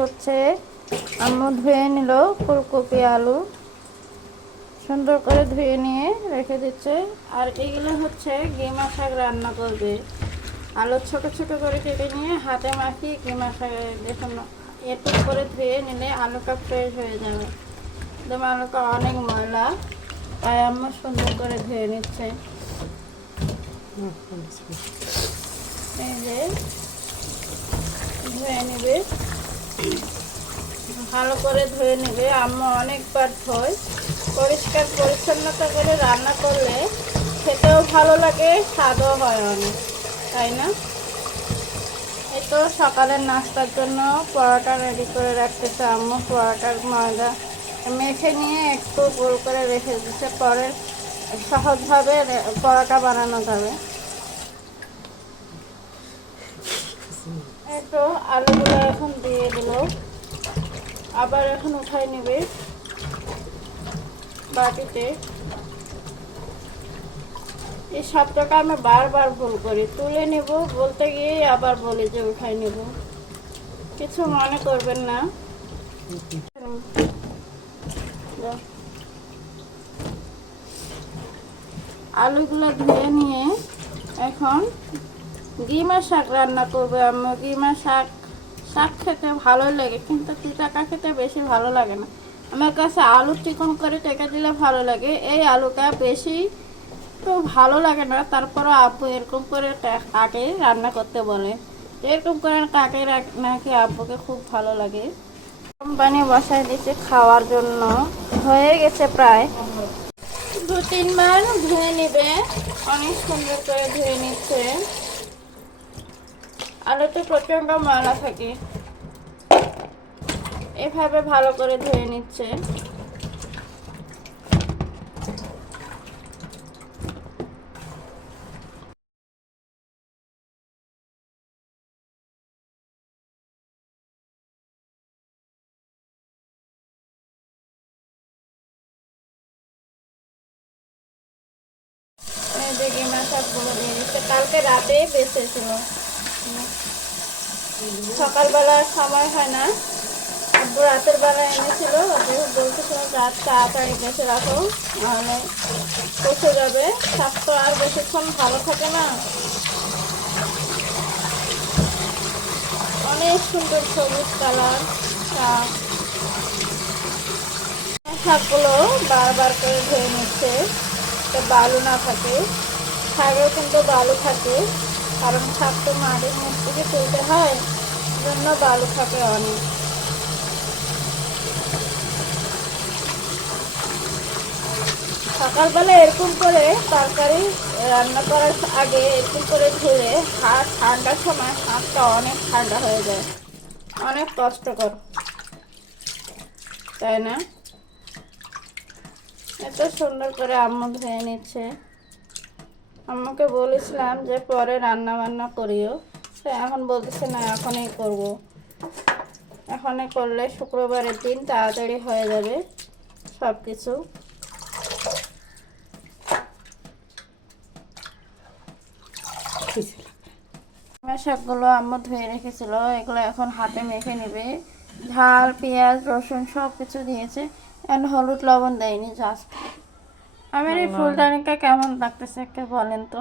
হচ্ছে আম্মু ধুয়ে নিল ফুলকপি আলু, সুন্দর করে ধুয়ে নিয়ে রেখে দিচ্ছে। আর এগুলো হচ্ছে কিমা শাক রান্না করবে। আলু ছোট ছোট করে কেটে নিয়ে হাতে মাখিয়ে কিমা শাক দেখুন একটু করে ধুয়ে নিলে আলুটা ফ্রেশ হয়ে যাবে। একদম আলুটা অনেক ময়লা, তাই আম্মু সুন্দর করে ধুয়ে নিচ্ছে। এই যে ধুয়ে নেবে, ভালো করে ধুয়ে নেবে। আম্মু অনেকবার ধোয়। পরিষ্কার পরিচ্ছন্নতা করে রান্না করলে খেতেও ভালো লাগে, স্বাদও হয় অনেক, তাই না? এই তো সকালের নাস্তার জন্য পরোটা রেডি করে রাখতেছে আম্মু। পরোটার ময়দা মেখে নিয়ে একটু গোল করে রেখে দিচ্ছে, পরে সহজভাবে পরোটা বানানো যাবে। এই তো আলুগুলো এখন দিয়ে দিল, আবার এখন উঠাই নেবে বাটিতে। এই শব্দটা আমি বারবার ভুল করি, তুলে নেব বলতে গিয়ে আবার বলি যে উঠাই নেব, কিছু মনে করবেন না। আলুগুলো ধুয়ে নিয়ে এখন গিমা শাক রান্না করবে আম্মু। গিমা শাক শাক খেতে ভালোই লাগে, কিন্তু তিতাটা খেতে বেশি ভালো লাগে না আমার কাছে। আলু চিকন করে টেকে দিলে ভালো লাগে, এই আলুটা বেশি তো ভালো লাগে না। তারপরও আব্বু এরকম করে কাকে রান্না করতে বলে, এরকম করে কাকে নাকি আব্বুকে খুব ভালো লাগে। কোম্পানি বসায় দিচ্ছে খাওয়ার জন্য, হয়ে গেছে প্রায়। 2-3 বার ধুয়ে নেবে, অনেক সুন্দর করে ধুয়ে নিচ্ছে। আলুতে প্রচন্ড ময়লা থাকে, এভাবে ভালো করে ধুয়ে নিচ্ছে। এই যে গিমা শাকগুলো দিয়ে দিচ্ছে, কালকে রাতে বেঁচেছিল। সকালবেলার সময় হয় না, আব্বু রাতের বেলা এনেছিল। আব্বু বলতেছিল রাত তাড়াতাড়ি বেঁচে রাখো, নাহলে পচে যাবে। শাক তো আর বেশিক্ষণ ভালো থাকে না। অনেক সুন্দর সবুজ কালার শাক। শাকগুলো বারবার করে ধুয়ে নিচ্ছে, তো বালু না থাকে। শাকেও কিন্তু বালু থাকে, কারণ শাক তো মাটির নিচ থেকে তুলতে হয়, জন্য বালু থাকে অনেক। সকালবেলা এরকম করে তরকারি রান্না করার আগে এরকম করে ধুয়ে হাত, ঠান্ডার সময় হাতটা অনেক ঠান্ডা হয়ে যায়, অনেক কষ্টকর, তাই না? এত সুন্দর করে আম্মু ধুয়ে নিচ্ছে। আম্মুকে বলেছিলাম যে পরে রান্না বান্না করিও, তো এখন বলতেছে না এখনই করব। এখনই করলে শুক্রবারের দিন তাড়াতাড়ি হয়ে যাবে সব কিছু। শাকগুলো আম্মু ধুয়ে রেখেছিল, এগুলো এখন হাতে মেখে নেবে। ঝাল, পেঁয়াজ, রসুন সব কিছু দিয়েছে, এখন হলুদ লবণ দেয়নি, জাস্ট। আমার এই ফুলদানিটা কেমন লাগতেছে একটা বলেন তো?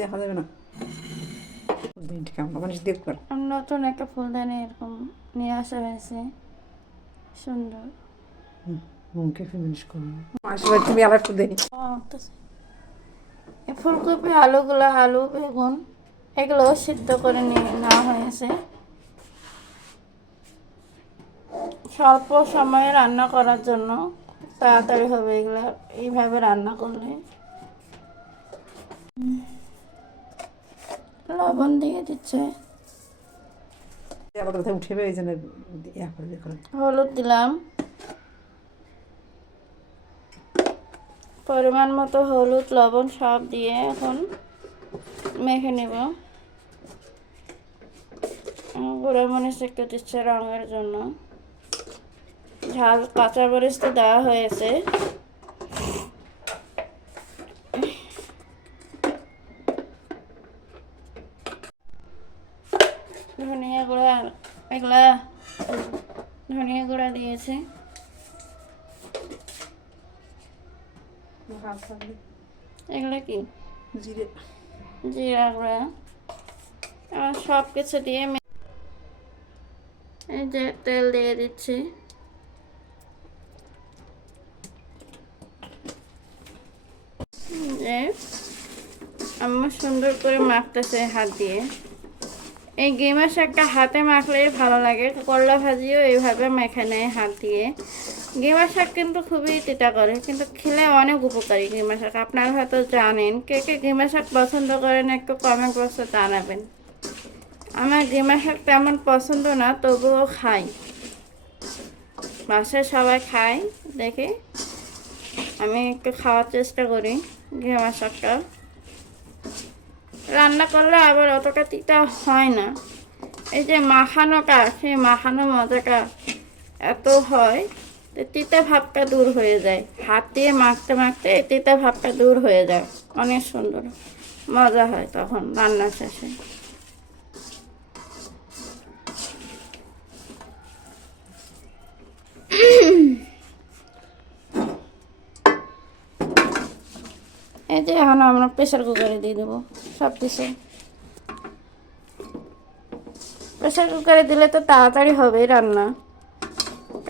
দেখা যাবে না, নতুন একটা ফুলদানি এরকম নিয়ে আসা হয়েছে, সুন্দর। তুমি আবার একটু দেনি। এই ফুলকপি আলুগুলো, আলু বেগুন এগুলো সিদ্ধ করে নিয়ে নেওয়া হয়েছে। স্বল্প সময়ে রান্না করার জন্য তাড়াতাড়ি হবে এগুলো এইভাবে রান্না করলে। লবণ দিয়ে দিচ্ছে, উঠে এই জন্য হলুদ দিলাম, পরিমাণ মতো হলুদ লবণ সব দিয়ে এখন মেখে নেব। গুঁড়ো মরিচ একটু দিচ্ছে রঙের জন্য, ঝাল কাঁচা মরিচ তো দেওয়া হয়েছে। ধনিয়া গুঁড়া, এগুলা ধনিয়া গুঁড়া দিয়েছে। এগুলা কি? জিরে। জিরা গুঁড়া। আর সব কিছু দিয়ে এই যে তেল দিয়ে দিচ্ছি। আম্মু সুন্দর করে মাখতেছে হাত দিয়ে। এই গিমা শাকটা হাতে মাখলেই ভালো লাগে। করলা ভাজিও এইভাবে মেখে নেয় হাত দিয়ে। গিমা শাক কিন্তু খুবই তিতা করে, কিন্তু খেলে অনেক উপকারী গিমা শাক। আপনারা হয়তো জানেন। কে কে গিমা শাক পছন্দ করেন একটু কমেন্ট বক্সে জানাবেন। আমার গিমা শাক তেমন পছন্দ না, তবুও খাই। বাসায় সবাই খায় দেখে আমি একটু খাওয়ার চেষ্টা করি গিমা শাকটা। রান্না করলে আবার অতটা তিতা হয় না। এই যে মাখানোটা, সেই মাখানো মজাটা এত হয়, তিতা ভাবটা দূর হয়ে যায়। হাত দিয়ে মাখতে মাখতে এই তিতা ভাবটা দূর হয়ে যায়। অনেক সুন্দর মজা হয় তখন রান্না শেষে। এই যে এখন আমরা প্রেসার কুকারে দিয়ে দেবো সব কিছু। প্রেসার কুকারে দিলে তো তাড়াতাড়ি হবে রান্না,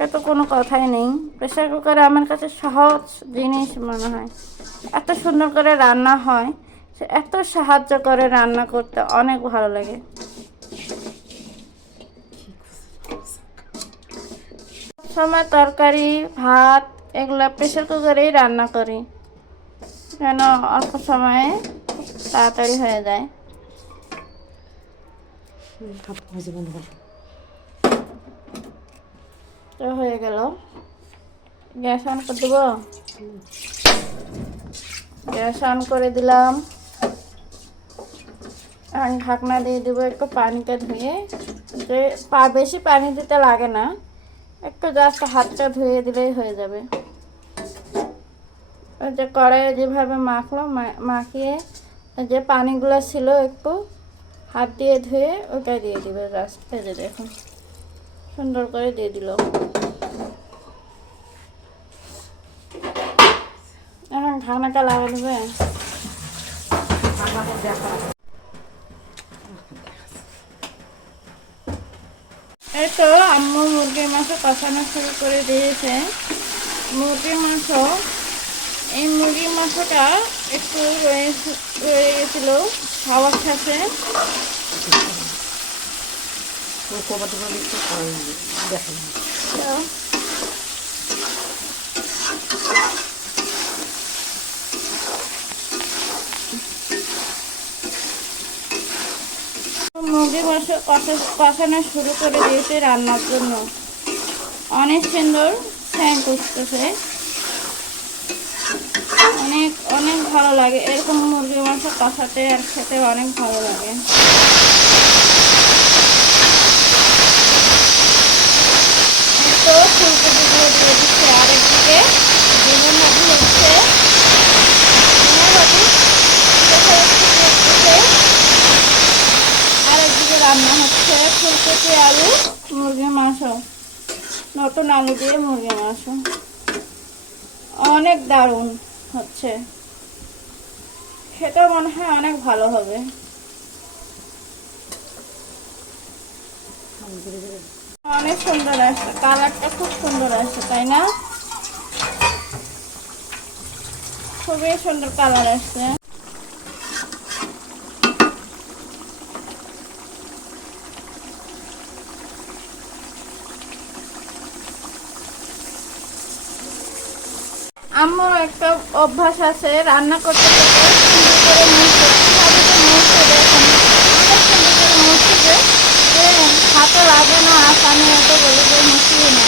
এত কোনো কথাই নেই। প্রেসার কুকারে আমার কাছে সহজ জিনিস মনে হয়। এত সুন্দর করে রান্না হয়, সে এত সাহায্য করে রান্না করতে, অনেক ভালো লাগে। সময় তরকারি ভাত এগুলা প্রেসার কুকারেই রান্না করি, যেন অল্প সময়ে তাড়াতাড়ি হয়ে যায়। তো হয়ে গেল, গ্যাস অন করে দেবো। গ্যাস অন করে দিলাম। এখন ঢাকনা দিয়ে দেবো একটু পানিটা ধুয়ে। যে বেশি পানি দিতে লাগে না, একটু জাস্ট হাতটা ধুয়ে দিলেই হয়ে যাবে। ওই যে কড়াইয়ে যেভাবে মাখলো, মাখিয়ে যে পানিগুলো ছিল একটু হাত দিয়ে ধুয়ে ওটা দিয়ে দিবে জাস্ট। এই যে দেখুন সুন্দর করে দিয়ে দিল। এখন ঢাকনাটা লাগিয়ে দেবে। এই তো আম্মু মুরগির মাংস কষানো শুরু করে দিয়েছে। মুরগির মাংস, এই মুরগির মাংসটা একটু রয়ে গেছিল খাওয়ার সাথে। মুরগির মাংস কষানো শুরু করে দিয়েছে রান্নার জন্য। অনেক সুন্দর সেন্ট উঠতেছে, অনেক অনেক ভালো লাগে এরকম মুরগির মাংস কষাতে আর খেতে অনেক ভালো লাগে। তো ফুলকপিগুলো দিয়ে দিচ্ছে, আরেকদিকে ডিমের ভাজি হচ্ছে। আরেকদিকে রান্না হচ্ছে ফুলকপি আলু মুরগির মাংস, নতুন আলু দিয়ে মুরগির মাংস। অনেক দারুণ হচ্ছে, খেতেও মনে হয় অনেক ভালো হবে। অনেক সুন্দর আসছে, কালারটা খুব সুন্দর আসছে, তাই না? খুবই সুন্দর কালার আসছে। আমার একটা অভ্যাস আছে রান্না করতে করতে সুন্দর করে মুছতে, হাতে লাগে না। আমি এত বলি যে মুছিয়ে না,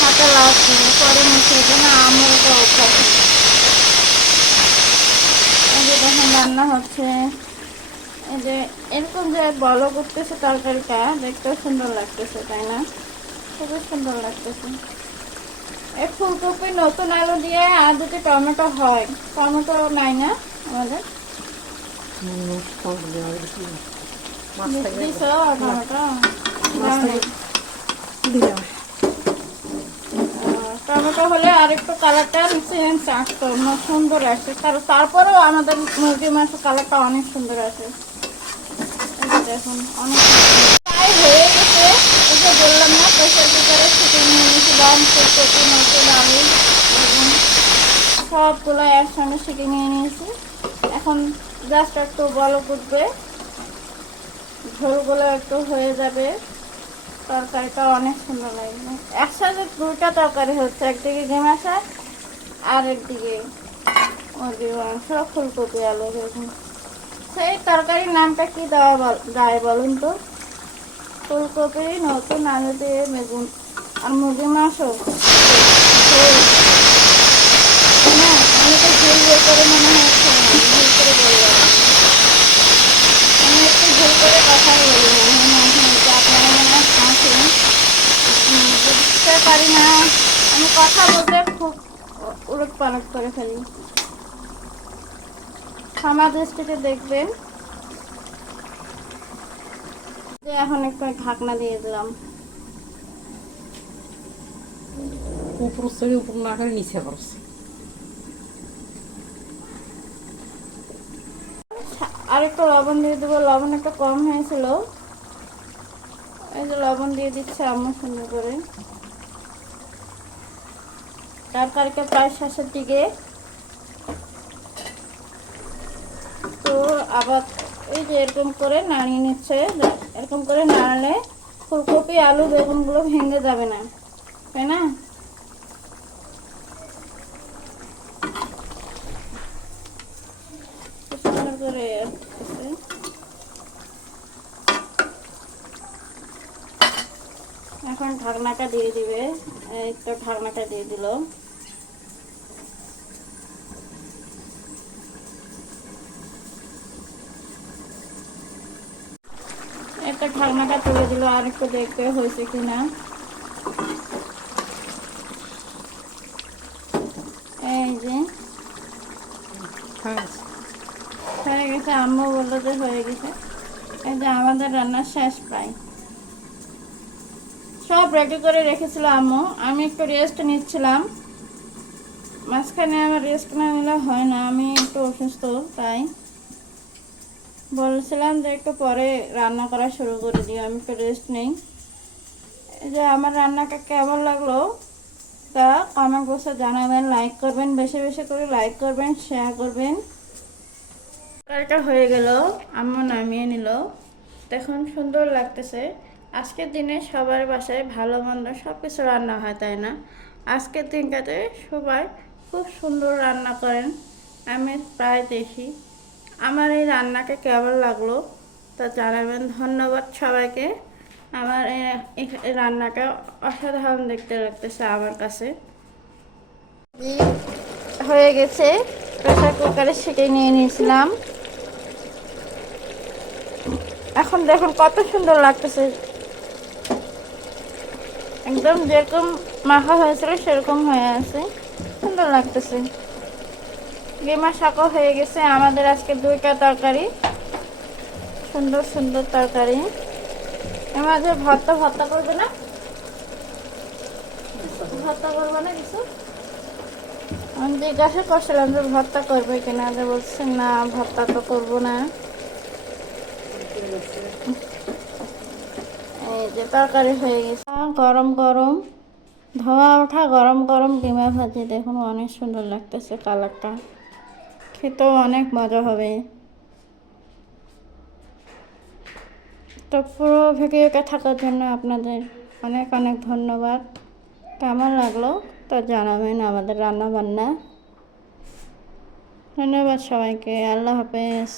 হাতে লাগছে পরে মুছিয়ে দেয় না। আমার একটা অভ্যাস। এই যে দেখেন রান্না হচ্ছে, এই যে এরকম যে বলো করতেছে তরকারিটা, দেখতেও সুন্দর লাগতেছে, তাই না? খুবই সুন্দর লাগতেছে। এই ফুলকপি নতুন আলু দিয়ে আর দুটি টমেটো হয়। টমেটো নাই না আমাদের। মাছ থাকবে দিছ টমেটো মাছ দিলাম। টমেটো হলে আরেকটু কালারটা চেঞ্জ আসতো না, সুন্দর আসে। তারপরেও আমাদের মুরগি মাছের কালারটা অনেক সুন্দর আসে। এই যে দেখুন অনেক প্রায় হয়ে গেছে। এই যে বললাম না, প্রেসার কুকারে ছিটে নিয়ে নিয়েছিলাম ফুলকপি, নতুন আলু এবং সবগুলো একসঙ্গে ছিটে নিয়ে নিয়েছি। এখন জাস্ট একটু বলক উঠবে, ঝোলগুলো একটু হয়ে যাবে, তরকারিটা অনেক সুন্দর লাগবে। একসাথে দুইটা তরকারি হচ্ছে, একদিকে ডিম শাক আর একদিকে মুরগির মাংস, ফুলকপি, আলু বেগুন। সেই তরকারির নামটা কি দেওয়া যায় বলুন তো? ফুলকপি, নতুন আলু দিয়ে বেগুন আর মুরগির মাংস। না, আমি তো ঝোল বের করে মনে হচ্ছে না, ভুল করে বললাম। আমি একটু ভুল করে কথাই বলি মাঝে মাঝে, আপনারা মনে হয় হাসেন। বুঝতে পারি না, আমি কথা বলতে খুব উলট পালট করে ফেলি। ক্ষমা দৃষ্টিতে দেখবেন। যে এখন একটু ঢাকনা দিয়ে দিলাম। উপর থেকে উপর না করে নিচে করছে। আর একটু লবণ দিয়ে দেবো, লবণ একটু কম হয়েছিল। এই যে লবণ দিয়ে দিচ্ছে আম্মু সুন্দর করে। তরকারিটা প্রায় শেষের দিকে, তো আবার এই যে এরকম করে নাড়িয়ে নিচ্ছে। এরকম করে নাড়ালে ফুলকপি, আলু, বেগুনগুলো ভেঙে যাবে না, তাই না? সুন্দর করে এখন ঢাকনাটা দিয়ে দিবে। এই তো ঢাকনাটা দিয়ে দিল। একটা ঢাকনাটা তুলে দিল, আর একটু দেখবে হয়েছে কিনা। এই যে হয়ে গেছে, আম্মু বললো যে হয়ে গেছে। এই যে আমাদের রান্না শেষ প্রায়, সব রেডি করে রেখেছিল আম্মু। আমি একটু রেস্ট নিচ্ছিলাম, মাঝখানে আমার রেস্ট না নিলে হয় না, আমি একটু অসুস্থ, তাই বলছিলাম যে একটু পরে রান্না করা শুরু করে দিই, আমি একটু রেস্ট নেই। এই যে আমার রান্নাটা কেমন লাগলো তা কমেন্ট বক্সে জানাবেন, লাইক করবেন, বেশি বেশি করে লাইক করবেন, শেয়ার করবেন। তরকারিটা হয়ে গেল, আম্মু নামিয়ে নিল। দেখুন সুন্দর লাগতেছে। আজকের দিনে সবার বাসায় ভালো মন্দ সব কিছু রান্না হয়, তাই না? আজকের দিনটাতে সবাই খুব সুন্দর রান্না করেন, আমি প্রায় দেখি। আমার এই রান্নাকে কেমন লাগলো তা জানাবেন। ধন্যবাদ সবাইকে। আমার এই রান্নাটা অসাধারণ দেখতে লাগতেছে আমার কাছে। হয়ে গেছে, প্রেসার কুকারে সেটে নিয়ে নিয়েছিলাম। এখন দেখুন কত সুন্দর লাগতেছে, একদম যেরকম মাখা হয়েছিল সেরকম হয়ে আছে, সুন্দর লাগতেছে। গেমা শাকও হয়ে গেছে। আমাদের আজকে দুইটা তরকারি, সুন্দর সুন্দর তরকারি। এর মাঝে ভর্তা করবে না? ভর্তা করবে না কিছু? আমি জিজ্ঞাসা করছিলাম যে ভর্তা করবে কিনা, যে বলছে না ভর্তা তো করবো না। এই যে তরকারি হয়ে গেছে, গরম গরম ধোয়া ওঠা গরম গরম ডিমা ভাজি। দেখুন অনেক সুন্দর লাগতেছে কালারটা, খেতেও অনেক মজা হবে। তো পুরো ভিডিওটা থাকার জন্য আপনাদের অনেক অনেক ধন্যবাদ। কেমন লাগলো তা জানাবেন আমাদের রান্না বান্না। ধন্যবাদ সবাইকে, আল্লাহ হাফেজ।